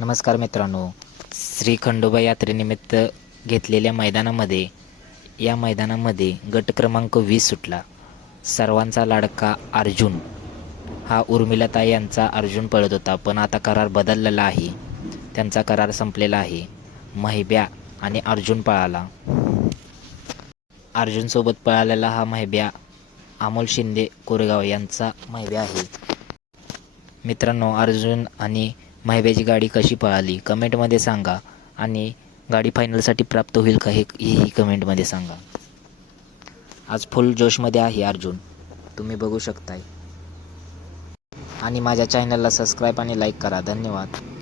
नमस्कार मित्रांनो. श्री खंडोबा यात्रेनिमित्त घेतलेल्या मैदानामध्ये या मैदानामध्ये गट क्रमांक वीस सुटला. सर्वांचा लाडका अर्जुन. हा उर्मिलाताई यांचा अर्जुन पळत होता पण आता करार बदललेला आहे. त्यांचा करार संपलेला आहे. महिब्या आणि अर्जुन पळाला. अर्जुनसोबत पळालेला हा महिब्या अमोल शिंदे कोरेगाव यांचा महिब्या आहे. मित्रांनो अर्जुन आणि महिब्याची गाडी कशी पळाली कमेंटमध्ये सांगा. आणि गाडी फायनलसाठी प्राप्त होईल का हे हेही कमेंटमध्ये सांगा. आज फुल जोशमध्ये आहे अर्जुन. तुम्ही बघू शकताय. आणि माझ्या चॅनलला सबस्क्राईब आणि लाईक करा. धन्यवाद.